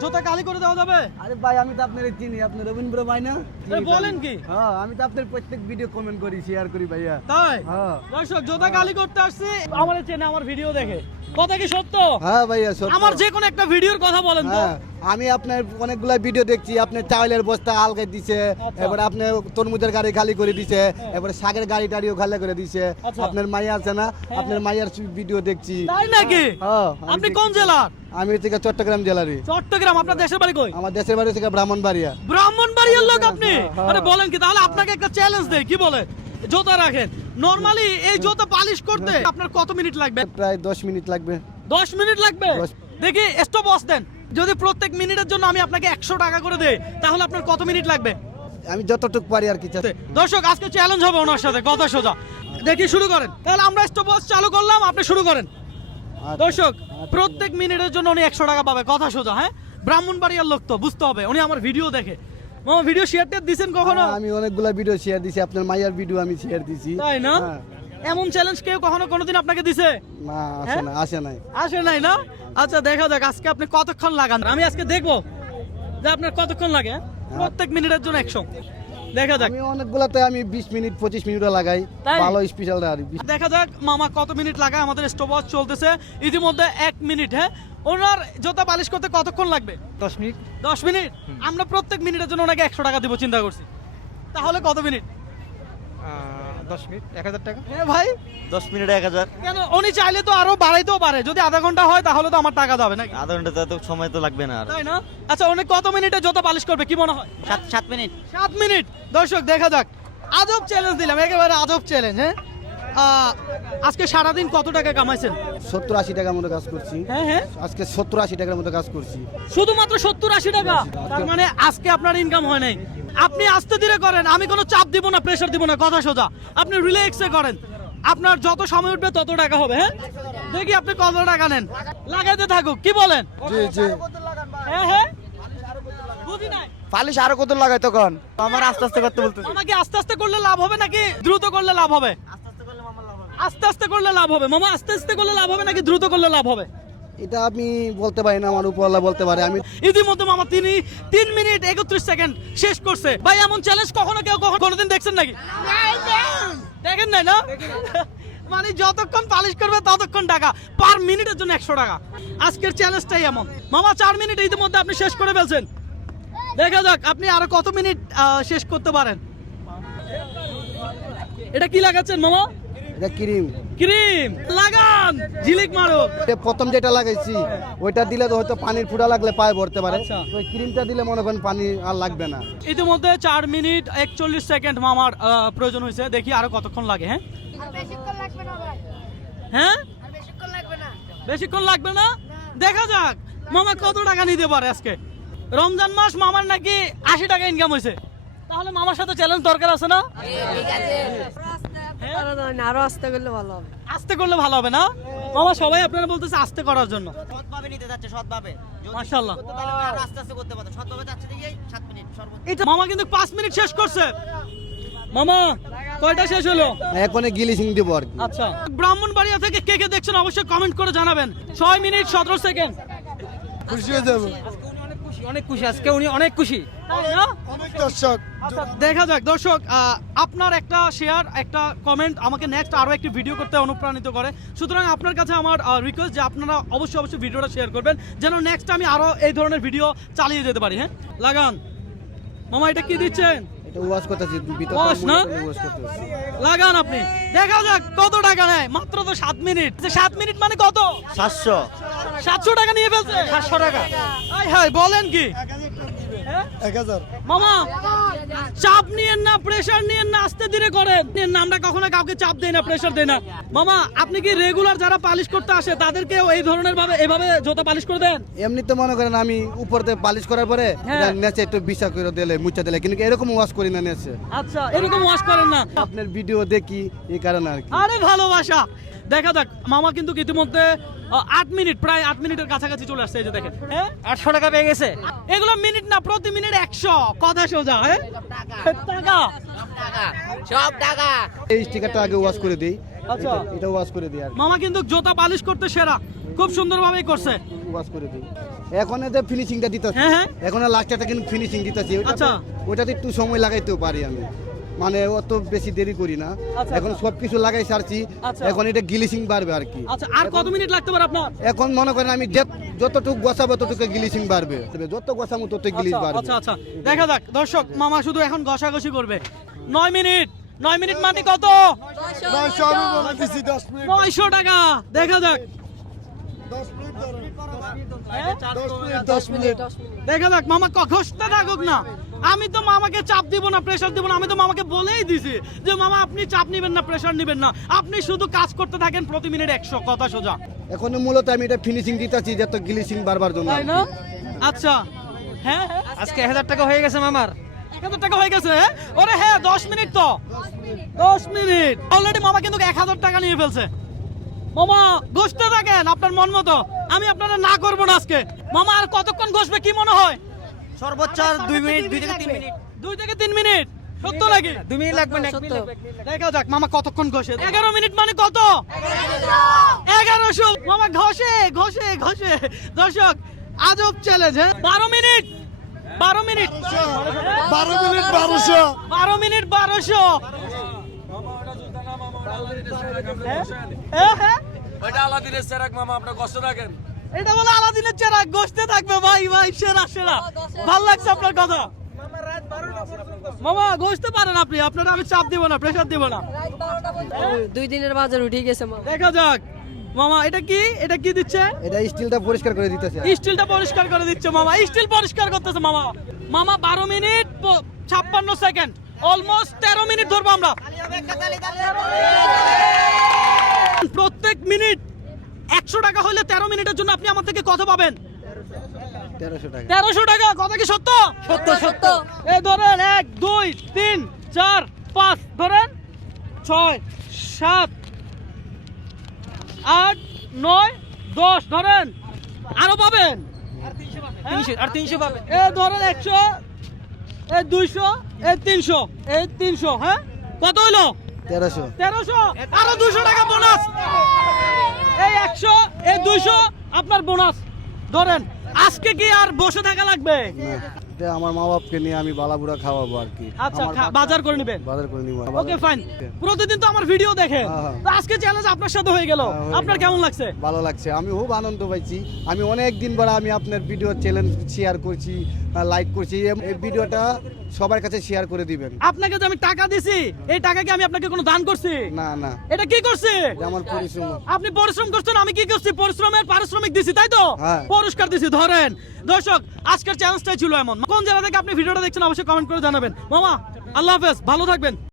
জুতা কালি করে দেওয়া যাবে? আরে ভাই আমি তো আপনার চিনি, আপনি রবীন্দ্র ভাই না? বলেন কি? হ্যাঁ আমি তো আপনার প্রত্যেক ভিডিও কমেন্ট করি, শেয়ার করি ভাইয়া। তাই? হ্যাঁ দর্শক জুতা কালি করতে আসছি, আমার চেনে আমার ভিডিও দেখে। কথা কি সত্য? হ্যাঁ ভাইয়া সত্য। আমার যে কোনো একটা ভিডিওর কথা বলেন তো। হ্যাঁ আমি আপনার অনেকগুলা ভিডিও দেখছি, আপনার চাউলের বস্তা আলগাই দিছে, এবার আপনি তরমুজের গাড়ি খালি করে দিছে, এবার শাকের গাড়ি টাড়িও খালি করে দিছে। আপনার মাইয়া আছে না, আপনার মাইয়ার ভিডিও দেখছি। তাই নাকি? হ্যাঁ আপনি কোন জেলার? আমি থেকে চট্টগ্রাম জেলারই। চট্টগ্রাম। আপনার দেশের বাড়ি কই? আমার দেশের বাড়ি থেকে ব্রাহ্মণবাড়িয়া। ব্রাহ্মণবাড়িয়ার লোক আপনি? আরে বলেন কি? তাহলে আপনাকে একটা চ্যালেঞ্জ দেই, কি বলে? জুতা রাখেন। নরমালি এই জুতা পালিশ করতে আপনার কত মিনিট লাগবে? প্রায় 10 মিনিট লাগবে। 10 মিনিট লাগবে? দেখি স্টপ ওয়াচ দেন। যদি প্রত্যেক মিনিটের জন্য আমি আপনাকে 100 টাকা করে দেই, তাহলে আপনার কত মিনিট লাগবে? আমি যতটুকু পারি আর কি। দর্শক আজকে চ্যালেঞ্জ হবে ওনার সাথে, কথা সোজা। দেখি শুরু করেন। তাহলে আমরা স্টপ ওয়াচ চালু করলাম, আপনি শুরু করেন। দর্শক প্রত্যেক মিনিটের জন্য উনি 100 টাকা পাবে, কথা সোজা। হ্যাঁ, ব্রাহ্মণবাড়িয়ার লোক তো, বুঝতে হবে। উনি আমার ভিডিও দেখে। মামা ভিডিও শেয়ার দিয়েছেন কখনো? আমি অনেকগুলা ভিডিও শেয়ার দিছি, আপনার মাইয়ার ভিডিও আমি শেয়ার দিছি। তাই না? এমন চ্যালেঞ্জ কেউ কখনো কোনোদিন আপনাকে দিছে? না আসে না, আসে নাই। আসে নাই না? আচ্ছা দেখা যাক আজকে আপনি কতক্ষণ লাগান। আমি আজকে দেখবো যে আপনার কতক্ষণ লাগে। প্রত্যেক মিনিটের জন্য 100। দেখা যাক। আমি অনেকগুলাতে আমি 20 মিনিট 25 মিনিটও লাগাই, তাই? ভালো স্পেশাল আর দেখা যাক মামা কত মিনিট লাগায়। আমাদের স্টপ ওয়াচ চলতেছে ইতিমধ্যে 1 মিনিট। হ্যাঁ, ওনার জুতা পালিশ করতে কতক্ষণ লাগবে? 10 মিনিট। 10 মিনিট। আমরা প্রত্যেক মিনিটের জন্য ওনাকে 100 টাকা দিব চিন্তা করছি। তাহলে কত মিনিট? 10 মিনিট 1000 টাকা। হ্যাঁ ভাই, 10 মিনিটে 1000। কেন? উনি চাইলে তো আরো বাড়াইতেও পারে। যদি আধা ঘন্টা হয় তাহলে তো আমার টাকা যাবে নাকি? আধা ঘন্টা তো সময় তো লাগবে না আর। তাই না? আচ্ছা উনি কত মিনিটে জুতা পালিশ করবে কি মনে হয়? 7 মিনিট। 7 মিনিট। দর্শক দেখা যাক। আজব চ্যালেঞ্জ দিলাম, একেবারে আজব চ্যালেঞ্জ। হ্যাঁ, আজকে সারাদিন কত টাকা কামাইছেন? 70-80 টাকার মতো কাজ করছি। হ্যাঁ হ্যাঁ, আজকে 70-80 টাকার মতো কাজ করছি। শুধুমাত্র 70-80 টাকা? তার মানে আজকে আপনার ইনকাম হয় নাই। আপনি আস্তে ধীরে করেন, আমি কোনো চাপ দিব না, প্রেসার দিব না, কথা সোজা। আপনি রিল্যাক্সে করেন, আপনার যত সময় উঠবে তত টাকা হবে। হ্যাঁ, দেখি আপনি কত টাকা নেন। লাগাইতে থাকুক, কি বলেন? জি জি। হ্যাঁ হ্যাঁ, বুঝি নাই। পালিশ আরো কত লাগাই তখন? আমার আস্তে আস্তে করতে বলতে। আমাকে আস্তে আস্তে করলে লাভ হবে নাকি দ্রুত করলে লাভ হবে? আস্তে আস্তে করলে লাভ হবে। মামা আস্তে আস্তে করলে লাভ হবে নাকি দ্রুত করলে লাভ হবে? এটা আমি বলতে পারি না, আমার উপরওয়ালা বলতে পারে। আমি ইতিমধ্যে মামা 3 মিনিট 31 সেকেন্ড শেষ করছে। ভাই এমন চ্যালেঞ্জ কখনো কেউ কোনোদিন দেখছেন নাকি? দেখেন নাই না? মানে যতক্ষণ পালিশ করবে ততক্ষণ টাকা, পার মিনিটের জন্য 100 টাকা। আজকের চ্যালেঞ্জটাই এমন। মামা 4 মিনিট ইতিমধ্যে আপনি শেষ করে ফেলছেন। দেখা যাক আপনি আরো কত মিনিট শেষ করতে পারেন। এটা কি লাগাচ্ছেন মামা? এটা ক্রিম। ক্রিম লাগান, ঝিলিক মারো। প্রথম যেটা লাগাইছি ওইটা দিলে তো হয়তো পানির ফুটা লাগলে পায়ে ভরতে পারে। আচ্ছা। ওই ক্রিমটা দিলে মনে করেন পানি আর লাগবে না। ইতিমধ্যে 4 মিনিট 41 সেকেন্ড মামার প্রয়োজন হয়েছে। দেখি আরো কতক্ষণ লাগে। হ্যাঁ আর বেশিক্ষণ লাগবে না ভাই, হ্যাঁ, আর বেশিক্ষণ লাগবে না। বেশিক্ষণ লাগবে না। দেখা যাক মামা কত টাকা নিতে পারে আজকে। রমজান মাস, মামার নাকি 80 টাকা ইনকাম হয়েছে। তাহলে মামার সাথে চ্যালেঞ্জ দরকার আছে না? ঠিক আছে, আরো আস্তে করলে ভালো হবে। আস্তে করলে ভালো হবে না? মামা সবাই আপনারা বলতেছে আস্তে করার জন্য। সৎভাবে নিতে যাচ্ছে, সৎভাবে। মাশাআল্লাহ। আর আস্তে আস্তে করতে পারতো। সৎভাবে যাচ্ছে দেখি 7 মিনিট সর্বোচ্চ। এটা মামা কিন্তু 5 মিনিট শেষ করছে। মামা কয়টা শেষ হলো? এখনই গিলিশিং দিব আর কি। আচ্ছা, ব্রাহ্মণবাড়িয়া থেকে কে কে দেখছেন অবশ্যই কমেন্ট করে জানাবেন। 6 মিনিট 17 সেকেন্ড। খুশি হয়ে যাবো। অনেক খুশি আজকে, উনি অনেক খুশি। তাই না? দর্শক আচ্ছা, দেখা যাক দর্শক, আপনার একটা শেয়ার, একটা কমেন্ট আমাকে নেক্সট আরো একটি ভিডিও করতে অনুপ্রাণিত করে। সুতরাং আপনার কাছে আমার রিকোয়েস্ট যে আপনারা অবশ্যই ভিডিওটা শেয়ার করবেন, যেন নেক্সট আমি আরো এই ধরনের ভিডিও চালিয়ে যেতে পারি। হ্যাঁ, লাগান। মামা এটা কি দিচ্ছেন? এটা ওয়াশ করতেছি, ভিতরটা ওয়াশ না? ওয়াশ করতেছি। লাগান আপনি, দেখা যাক কত টাকা নেয়। মাত্র তো 7 মিনিট। 7 মিনিট মানে কত? 700। 700 টাকা নিয়ে ফেলছে। 700 টাকা? হায় হায়, বলেন কি? 1000। মামা চাপ নিয়েন না, প্রেসার নিয়েন না, আস্তে ধীরে করেন। আমরা কখনো কাউকে চাপ দেই না, প্রেসার দেই না। মামা আপনি কি রেগুলার যারা পালিশ করতে আসে তাদেরকেও এই ধরনের ভাবে এভাবে জুতা পালিশ করে দেন? এমনিতে মনে করেন আমি উপরতে পালিশ করার পরে হ্যাঁ। নেচে একটু বিষা করে দিলে, মুচা দিলে, কিন্তু এরকম ওয়াশ করি না নেচে। আচ্ছা, এরকম ওয়াশ করেন না? আপনার ভিডিও দেখি এই কারণে আর কি। আরে ভালোবাসা। দেখা যাক মামা কিন্তু ইতিমধ্যে 8 মিনিট, প্রায় 8 মিনিটের কাছাকাছি চলে আসছে। এই যে দেখেন, হ্যাঁ 800 টাকা পেয়ে গেছে। এগুলো মিনিট না, প্রতি মিনিট 100। কথা সোজা। হ্যাঁ, টাকা সব টাকা। এই স্টিকারটা আগে ওয়াশ করে দিই, আচ্ছা এটা ওয়াশ করে দিই আর মামা কিন্তু জুতা পালিশ করতে সেরা, খুব সুন্দরভাবেই করছে। ওয়াশ করে দিই। এখন এতে ফিনিশিংটা দিতেছি, হ্যাঁ, হ্যাঁ। এখন লাস্টটা কিন্তু ফিনিশিং দিতেছি। আচ্ছা। ওটাতে একটু সময় লাগাইতেও পারি আমি, মানে অত বেশি দেরি করি না। আচ্ছা, এখন সবকিছু লাগাই সারছি, আচ্ছা। এখন এটা গ্লিচিং বাড়বে আর কি। আচ্ছা আর কত মিনিট লাগতে পারে আপনার? এখন মনে করেন আমি যতটুকু গোছাবো ততটুকু গ্লিচিং বাড়বে, যত গোছাবো তত গ্লিচ বাড়বে। আচ্ছা আচ্ছা দেখা যাক দর্শক, মামা শুধু এখন ঘষাঘষি করবে। 9 মিনিট, 9 মিনিট মানে কত? 900 টাকা। দেখা যাক, হ্যাঁ? দেখা যাক মামা ঘষতে থাকুক না, আমি তো মামাকে চাপ দিব না, প্রেসার দিব না। আমি তো মামাকে বলেই দিছি যে মামা আপনি চাপ নিবেন না, প্রেসার নিবেন না, আপনি শুধু কাজ করতে থাকেন, প্রতি মিনিট 100, কথা সোজা, এখন মূলত আমি এটা ফিনিশিং দিতেছি যত গ্লিচিং বাড়বার জন্য। তাই না? আচ্ছা হ্যাঁ হ্যাঁ, আজকে 1000 টাকা হয়ে গেছে মামার। 1000 টাকা হয়ে গেছে। ওরে হ্যাঁ 10 মিনিট তো, 10 মিনিট অলরেডি মামা কিন্তু 1000 টাকা নিয়ে ফেলছে। মামা ঘষতে থাকেন আপনার মন মতো, আমি আপনারা না করবো না আজকে। মামা আর কতক্ষণ ঘষবে কি মনে হয়? সর্বোচ্চ 2 মিনিট, 2 থেকে 3 মিনিট। 2 থেকে 3 মিনিট। সত্য নাকি? 2 মিনিট লাগবে না, 1 মিনিট লাগবে। দেখা যাক মামা কতক্ষণ ঘষে। 11 মিনিট মানে কত? 1100। মামা ঘষে ঘষে ঘষে। দর্শক আজব challenge. 12 minute, 12 minute, 12 minute 1200। 12 minute 1200। হ্যাঁ হ্যাঁ, ওইটা আলাদিনের চেরাক মামা, আপনার কষ্ট রাখেন। এটা বলে আলাদিনের চেরাগ ঘষতে থাকবে। ভাই ভাই সেরা সেরা, ভাল লাগছে আপনার কথা। মামা ঘষতে পারেন আপনি, আপনারা আমি চাপ দিব না, প্রেসার দিব না। 2 দিনের বাজার উঠে গেছে মা। দেখা যাক মামা এটা কি, এটা কি দিচ্ছে? এটা স্টিলটা পরিষ্কার করে দিতেছে। স্টিলটা পরিষ্কার করে দিচ্ছে মামা, স্টিল পরিষ্কার করতেছে মামা। মামা 12 মিনিট 56 সেকেন্ড, অলমোস্ট 13 মিনিট ধরবো আমরা। প্রত্যেক মিনিট 100 টাকা হলে 13 মিনিটের জন্য আপনি আমার থেকে কত পাবেন? 1300 টাকা। 1300 টাকা। কথা কি সত্য? সত্য সত্য। এই ধরেন 1 2 3 4 5, ধরেন 6 7 8 9 10, ধরেন আরো পাবেন। 300 পাবে। এ ধরেন 100, এই 200, এই 300, এই 300, হ্যাঁ কত হইলো? 1300। 1300, আরো 200 টাকা বোনাস। এই 100, এই 200 আপনার বোনাস। ধরেন আজকে কি আর বসে থাকা লাগবে? না, এটা আমার মা বাপকে নিয়ে আমি বালাবুড়া খাওয়াবো আর কি। আচ্ছা আমার বাচ্চা- বাজার করে নেবেন। বাজার করে নিব। ওকে ফাইন, প্রতিদিন তো আমার ভিডিও দেখেন, হ্যাঁ। তো আজকে চ্যালেঞ্জ আপনার সাথে হয়ে গেল, হ্যাঁ, হয়ে আপনার গেল। কেমন লাগছে? ভালো লাগছে, আমি খুব আনন্দ পাইছি। আমি অনেক দিন পর আমি আপনার ভিডিও চ্যালেঞ্জ শেয়ার করছি, লাইক করছি। এই ভিডিওটা সবার কাছে শেয়ার করে দিবেন। আপনাকে যে আমি টাকা দিছি, এই টাকা কি আমি আপনাকে কোনো দান করছি? না না, এটা কি করছি? এটা আমার পরিশ্রম। আপনি পরিশ্রম করছেন, আমি কি করছি? পরিশ্রমের পারিশ্রমিক দিছি, তাই তো? হ্যাঁ। পুরস্কার দিছি। ধরেন দর্শক আজকের চ্যালেঞ্জটাই ছিল এমন। কোন জেলা থেকে আপনি ভিডিওটা দেখছেন অবশ্যই কমেন্ট করে জানাবেন। মামা আল্লাহ হাফেজ, ভালো থাকবেন।